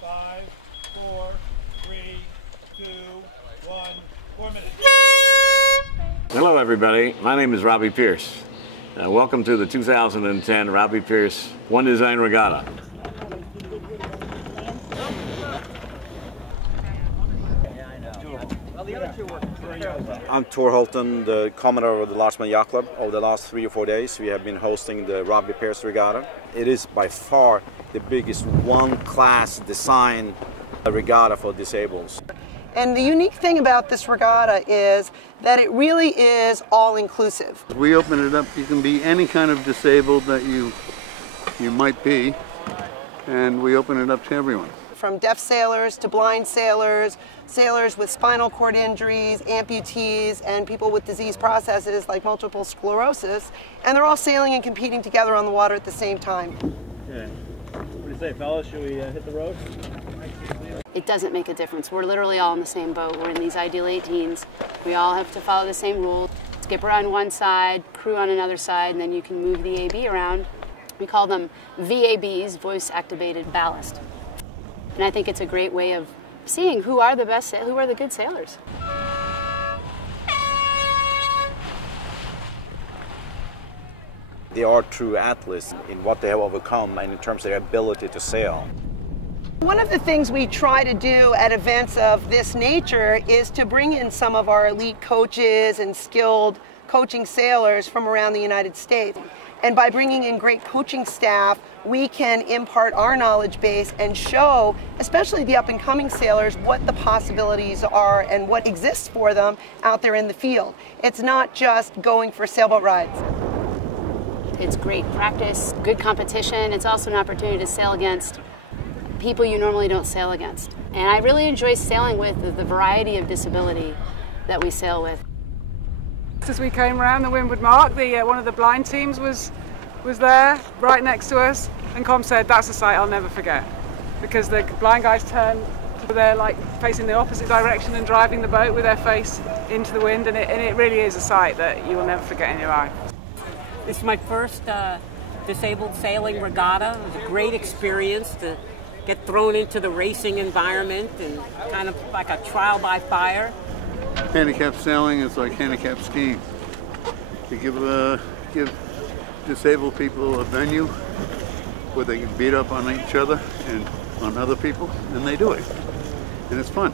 5, 4, 3, 2, 1, 4 minutes. Hello everybody, my name is Robbie Pierce. Welcome to the 2010 Robbie Pierce One Design Regatta. I'm Tor Holton, the Commodore of the Larchmont Yacht Club. Over the last 3 or 4 days, we have been hosting the Robbie Pierce Regatta. It is by far the biggest one-class design regatta for disabled. And the unique thing about this regatta is that it really is all-inclusive. We open it up, you can be any kind of disabled that you might be, and we open it up to everyone. From deaf sailors to blind sailors, sailors with spinal cord injuries, amputees, and people with disease processes like multiple sclerosis, and they're all sailing and competing together on the water at the same time. Okay. What do you say, fellas? Should we hit the road? It doesn't make a difference. We're literally all in the same boat. We're in these ideal 18s. We all have to follow the same rules. Skipper on one side, crew on another side, and then you can move the AB around. We call them VABs, voice activated ballast. And I think it's a great way of seeing who are the best, who are the good sailors. They are true athletes in what they have overcome and in terms of their ability to sail. One of the things we try to do at events of this nature is to bring in some of our elite coaches and skilled coaching sailors from around the United States. And by bringing in great coaching staff, we can impart our knowledge base and show, especially the up-and-coming sailors, what the possibilities are and what exists for them out there in the field. It's not just going for sailboat rides. It's great practice, good competition. It's also an opportunity to sail against people you normally don't sail against. And I really enjoy sailing with the variety of disability that we sail with. As we came around the Windward Mark, one of the blind teams was there, right next to us, and Com said, "That's a sight I'll never forget," because the blind guys turned, they're like facing the opposite direction and driving the boat with their face into the wind, and it really is a sight that you will never forget in your life. This is my first disabled sailing regatta. It was a great experience to get thrown into the racing environment and kind of like a trial by fire. Handicap sailing is like handicap skiing. To give disabled people a venue where they can beat up on each other and on other people, and they do it. And it's fun.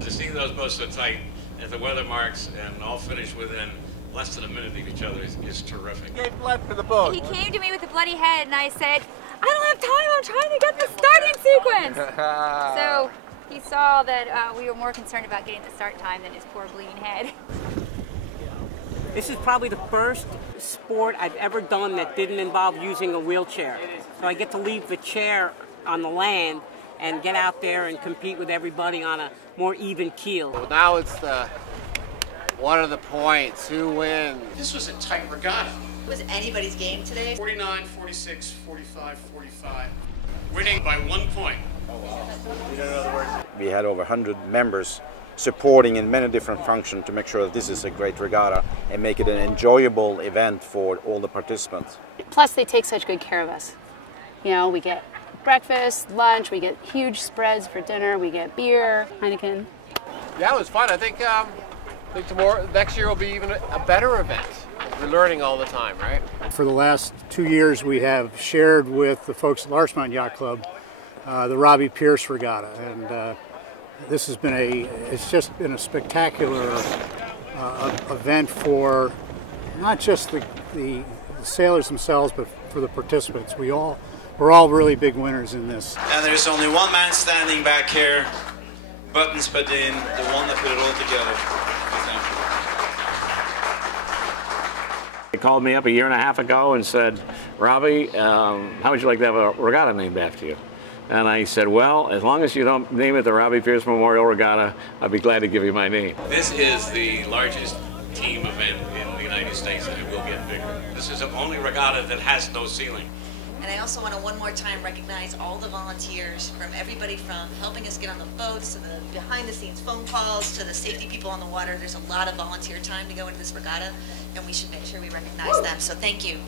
To see those boats so tight at the weather marks and all finish within less than a minute of each other is terrific. Gave blood for the boat. He came to me with a bloody head and I said, "I don't have time, I'm trying to get the starting sequence." So he saw that we were more concerned about getting the start time than his poor bleeding head. This is probably the first sport I've ever done that didn't involve using a wheelchair. So I get to leave the chair on the land and get out there and compete with everybody on a more even keel. Well, now it's one of the points, who wins. This was a tight regatta. It was anybody's game today. 49, 46, 45, 45. Winning by 1 point. Oh, wow. We had over 100 members supporting in many different functions to make sure that this is a great regatta and make it an enjoyable event for all the participants. Plus, they take such good care of us. You know, we get breakfast, lunch, we get huge spreads for dinner, we get beer, Heineken. Yeah, it was fun. I think next year will be even a better event. We're learning all the time, right? For the last 2 years, we have shared with the folks at Larchmont Yacht Club the Robbie Pierce Regatta, and this has been it's just been a spectacular event for not just the sailors themselves, but for the participants. We're all really big winners in this. And there's only one man standing back here, Buttons Badin, the one that put it all together. They called me up a year and a half ago and said, "Robbie, how would you like to have a regatta named after you?" And I said, "Well, as long as you don't name it the Robbie Pierce Memorial Regatta, I'd be glad to give you my name." This is the largest team event in the United States, and it will get bigger. This is the only regatta that has no ceiling. And I also want to one more time recognize all the volunteers, from everybody from helping us get on the boats to the behind-the-scenes phone calls to the safety people on the water. There's a lot of volunteer time to go into this regatta, and we should make sure we recognize them. So thank you.